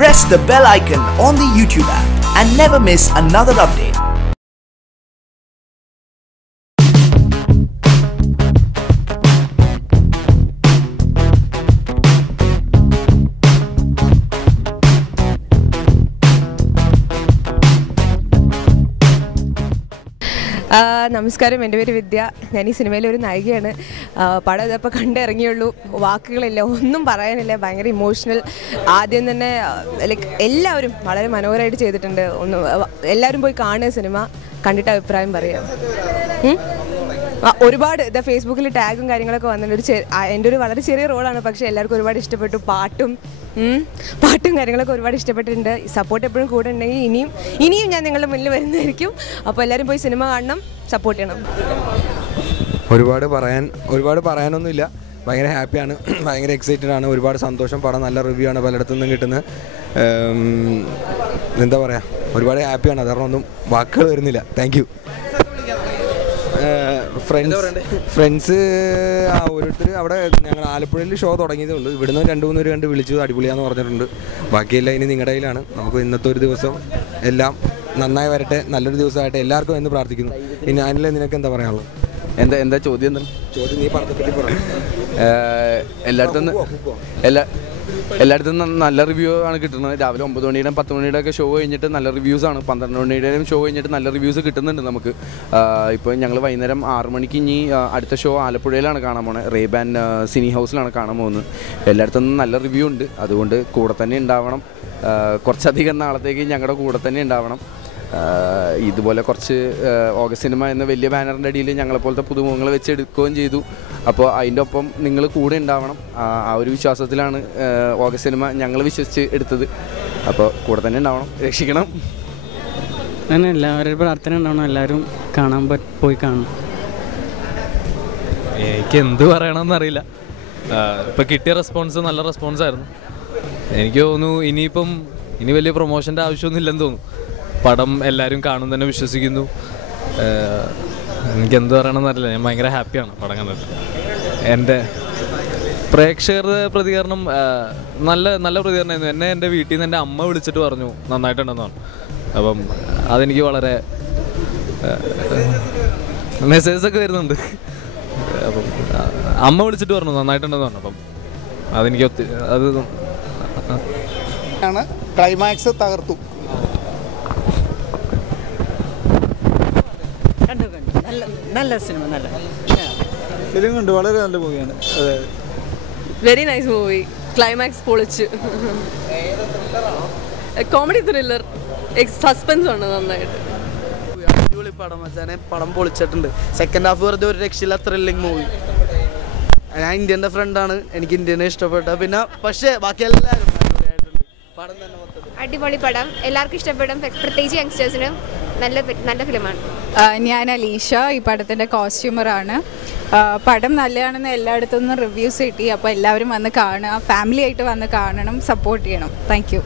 press the bell icon on the YouTube app and never miss another update. നമസ്കാരം, എൻ്റെ പേര് വിദ്യ. ഞാൻ ഈ സിനിമയിലെ ഒരു നായികയാണ്. പടം ഇതപ്പോൾ കണ്ടിറങ്ങിയുള്ളൂ. വാക്കുകളില്ല, ഒന്നും പറയാനില്ല. ഭയങ്കര ഇമോഷണൽ. ആദ്യം തന്നെ ലൈക്ക് എല്ലാവരും വളരെ മനോഹരമായിട്ട് ചെയ്തിട്ടുണ്ട്. എല്ലാവരും പോയി കാണുക, സിനിമ കണ്ടിട്ട് അഭിപ്രായം പറയാം. ഒരുപാട് ഫേസ്ബുക്കിൽ ടാഗും കാര്യങ്ങളൊക്കെ വന്നിട്ടുണ്ട്. എൻ്റെ ഒരു വളരെ ചെറിയ റോളാണ്, പക്ഷേ എല്ലാവർക്കും ഒരുപാട് ഇഷ്ടപ്പെട്ടു. പാട്ടും കാര്യങ്ങളൊക്കെ ഒരുപാട് ഇഷ്ടപ്പെട്ടിട്ടുണ്ട്. സപ്പോർട്ട് എപ്പോഴും കൂടെ ഉണ്ടെങ്കിൽ ഇനിയും ഞാൻ നിങ്ങളുടെ മുന്നിൽ വരുന്നതായിരിക്കും. അപ്പോൾ എല്ലാവരും പോയി സിനിമ കാണണം, സപ്പോർട്ട് ചെയ്യണം. ഒരുപാട് പറയാനൊന്നുമില്ല. ഭയങ്കര ഹാപ്പിയാണ്, ഭയങ്കര എക്സൈറ്റഡ് ആണ്, ഒരുപാട് സന്തോഷം. പടം നല്ല റിവ്യൂ ആണ് പലയിടത്തു നിന്നും കിട്ടുന്നത്. എന്താ പറയുക, ഒരുപാട് ഹാപ്പിയാണ്. അതുകാരണം ഒന്നും വാക്കുകൾ വരുന്നില്ല. Thank you. ഫ്രണ്ട്സ് ഓരോരുത്തർ അവിടെ ഞങ്ങൾ ആലപ്പുഴയിൽ ഷോ തുടങ്ങിയതേ ഉള്ളൂ. ഇവിടുന്ന് 2-3 പേര് കണ്ട് വിളിച്ചു അടിപൊളിയാന്ന് പറഞ്ഞിട്ടുണ്ട്. ബാക്കിയെല്ലാം ഇനി നിങ്ങളുടെ കയ്യിലാണ്. നമുക്ക് ഇന്നത്തെ ഒരു ദിവസം എല്ലാം നന്നായി വരട്ടെ, നല്ലൊരു ദിവസമായിട്ട് എല്ലാവർക്കും എന്ന് പ്രാർത്ഥിക്കുന്നു. ഇനി അതിലെ നിനക്ക് എന്താ പറയാനുള്ളത്? എന്താ ചോദ്യം? നീ പടത്തെപ്പറ്റി പറയാം. എല്ലായിടത്തും നല്ല റിവ്യൂ ആണ് കിട്ടുന്നത്. രാവിലെ 9 മണിയുടെയും 10 മണിയുടെ ഒക്കെ ഷോ കഴിഞ്ഞിട്ട് നല്ല റിവ്യൂസാണ്. 12 മണിയുടെയും ഷോ കഴിഞ്ഞിട്ട് നല്ല റിവ്യൂസ് കിട്ടുന്നുണ്ട് നമുക്ക്. ഇപ്പോൾ ഞങ്ങൾ വൈകുന്നേരം 6 മണിക്ക് ഇനി അടുത്ത ഷോ ആലപ്പുഴയിലാണ് കാണാൻ പോകുന്നത്. റേബാൻ സിനി ഹൗസിലാണ് കാണാൻ പോകുന്നത്. എല്ലായിടത്തും നല്ല റിവ്യൂ ഉണ്ട്. അതുകൊണ്ട് കൂടെ തന്നെ ഉണ്ടാവണം. കുറച്ചധികം നാളത്തേക്ക് ഞങ്ങളുടെ കൂടെ തന്നെ ഉണ്ടാവണം. ഇതുപോലെ കുറച്ച് ഓഗസ്റ്റ് സിനിമ എന്ന വലിയ ബാനറിൻ്റെ അടിയിൽ ഞങ്ങളെപ്പോലത്തെ പുതുമുഖങ്ങൾ വെച്ചെടുക്കുകയും ചെയ്തു. അപ്പോൾ അതിൻ്റെ ഒപ്പം നിങ്ങൾ കൂടെ ഉണ്ടാവണം. ആ ഒരു വിശ്വാസത്തിലാണ് ഓഗസ്റ്റ് സിനിമ ഞങ്ങൾ വിശ്വസിച്ച് എടുത്തത്. അപ്പോൾ കൂടെ തന്നെ ഉണ്ടാവണം, രക്ഷിക്കണം. അങ്ങനെ എല്ലാവരുടെ പ്രാർത്ഥന ഉണ്ടാവണം. എല്ലാവരും പോയി കാണണം. എനിക്ക് എന്ത് പറയണമെന്നറിയില്ല. ഇപ്പോൾ കിട്ടിയ റെസ്പോൺസ് നല്ല റെസ്പോൺസായിരുന്നു. എനിക്ക് തോന്നുന്നു ഇനി വലിയ പ്രൊമോഷൻ്റെ ആവശ്യമൊന്നുമില്ലെന്ന് തോന്നുന്നു. പടം എല്ലാവരും കാണും തന്നെ വിശ്വസിക്കുന്നു. എനിക്കെന്ത് പറയണമെന്നറിയില്ല. ഞാൻ ഭയങ്കര ഹാപ്പിയാണ് പടം കണ്ടിട്ട്. എൻ്റെ പ്രേക്ഷകരുടെ പ്രതികരണം നല്ല പ്രതികരണമായിരുന്നു. എൻ്റെ വീട്ടിൽ നിന്ന് എൻ്റെ അമ്മ വിളിച്ചിട്ട് പറഞ്ഞു നന്നായിട്ടുണ്ടെന്ന് പറഞ്ഞു. അപ്പം അതെനിക്ക് വളരെ മെസ്സേജസൊക്കെ വരുന്നുണ്ട്. അപ്പം അമ്മ വിളിച്ചിട്ട് പറഞ്ഞു നന്നായിട്ടുണ്ടെന്ന് പറഞ്ഞു. അപ്പം അതെനിക്ക് ക്ലൈമാക്സ് തകർത്തു. നല്ല സിനിമ, നല്ല ഫിലിം കണ്ടു. വളരെ നല്ല മൂവിയാണ്. അതെ, വെരി നൈസ് മൂവി. ക്ലൈമാക്സ് പൊളിച്ച്. കോമഡി ത്രില്ലർ, സസ്പെൻസ് ആണ് നന്നായിട്ട്. അടിപൊളി പടം വെച്ചാൽ പടം പൊളിച്ചിട്ടുണ്ട്. സെക്കൻഡ് ഹാഫ് വെറുതെ ഒരു രക്ഷയില്ല, ത്രില്ലിംഗ് മൂവി. ഞാൻ ഇന്ത്യൻ്റെ ഫ്രണ്ടാണ്, എനിക്ക് ഇന്ത്യനെ ഇഷ്ടപ്പെട്ട. പിന്നെ പക്ഷേ ബാക്കി എല്ലാവരും അടിപൊളിയായിട്ടുണ്ട്. പടം തന്നെ അടിപൊളി പടം, എല്ലാവർക്കും ഇഷ്ടപ്പെടും. പ്രത്യേകിച്ച് യങ്സ്റ്റേഴ്സിനും നല്ല ഫിലിമാണ്. ഞാൻ അലീഷ, ഈ പടത്തിൻ്റെ കോസ്റ്റ്യൂമറാണ്. പടം നല്ലതാണെന്ന് എല്ലായിടത്തു നിന്നും റിവ്യൂസ് കിട്ടി. അപ്പോൾ എല്ലാവരും വന്ന് കാണുക, ഫാമിലി ആയിട്ട് വന്ന് കാണണം, സപ്പോർട്ട് ചെയ്യണം. Thank you.